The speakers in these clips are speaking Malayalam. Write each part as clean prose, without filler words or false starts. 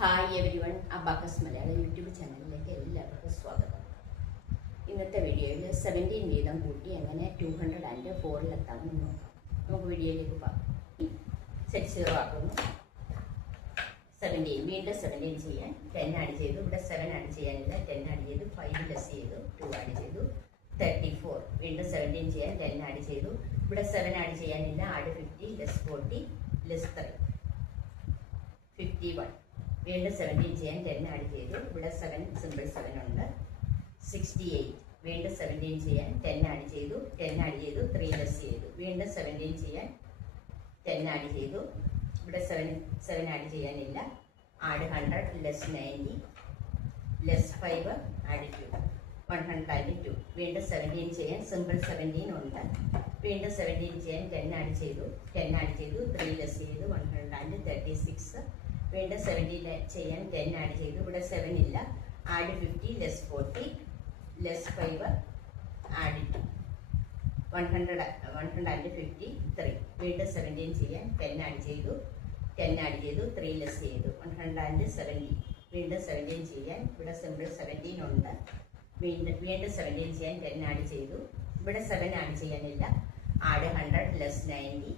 Hi every one, abacus Malayalam YouTube ചാനലിലേക്ക് എല്ലാവർക്കും സ്വാഗതം. ഇന്നത്തെ വീഡിയോയിൽ 17 വീതം കൂട്ടി എങ്ങനെ 204 എത്താമെന്ന് നോക്കാം. നമുക്ക് വീഡിയോയിലേക്ക് പോകാം. സെറ്റ് 0 ആക്കുന്നു. 17 വീണ്ടും 17 ചെയ്യാൻ 10 ആഡ് ചെയ്തു. ഇവിടെ 7 ആഡ് ചെയ്യാനില്ല, 10 ആഡ് ചെയ്തു. 5 ലെസ് ചെയ്തു, 2 ആഡ് ചെയ്തു. 34 വീണ്ടും 17 ചെയ്യാൻ 10 ആഡ് ചെയ്തു. ഇവിടെ 7 ആഡ് ചെയ്യാനില്ല, ആഡ് 50 ലെസ് 40 ലെസ് 3 51. വീണ്ടും 17 ചെയ്യാൻ 10 ആഡ് ചെയ്തു. ഇവിടെ 7 സിമ്പിൾ 7 ഉണ്ട്. 68 വീണ്ടും 17 ചെയ്യാൻ 10 ആഡ് ചെയ്തു. 10 ആഡ് ചെയ്തു, 3 ലെസ് ചെയ്തു. വീണ്ടും 17 ചെയ്യാൻ 10 ആഡ് ചെയ്തു. ഇവിടെ 7 ആഡ് ചെയ്യാനില്ല, ആഡ് 100 ലെസ് 90 ലെസ് 5 ആഡ് 2 102. വീണ്ടും 17 ചെയ്യാൻ സിമ്പിൾ 17 ഉണ്ട്. വീണ്ടും 17 ചെയ്യാൻ 10 ആഡ് ചെയ്തു. 10 ആഡ് ചെയ്തു, 3 ലെസ് ചെയ്തു. 136. വീണ്ടും 17 ചെയ്യാൻ 10 ആഡ് ചെയ്തു. ഇവിടെ 7 ഇല്ല, ആഡ് 50 ലെസ് 40 ലെസ് 5 ആഡ് 2 153. വീണ്ടും 17 ചെയ്യാൻ 10 ആഡ് ചെയ്തു. 10 ആഡ് ചെയ്തു, 3 ലെസ് ചെയ്തു. 170. വീണ്ടും 17 ചെയ്യാൻ ഇവിടെ സിമ്പിൾ 17 ഉണ്ട്. വീണ്ടും 17 ചെയ്യാൻ 10 ആഡ് ചെയ്തു. ഇവിടെ 7 ആഡ് ചെയ്യാനില്ല, ആഡ് 100 ലെസ് 90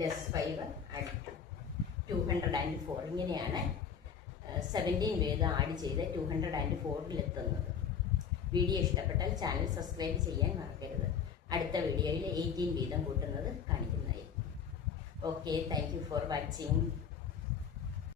ലെസ് 5 ആഡ് 204. ഇങ്ങനെയാണ് 17 വേഗം ആഡ് ചെയ്ത് 204 എത്തുന്നത്. വീഡിയോ ഇഷ്ടപ്പെട്ടാൽ ചാനൽ സബ്സ്ക്രൈബ് ചെയ്യാൻ മറക്കരുത്. അടുത്ത വീഡിയോയിൽ 18 വീതം കൂട്ടുന്നത് കാണിക്കുന്നതായിരിക്കും. Okay, thank you for watching.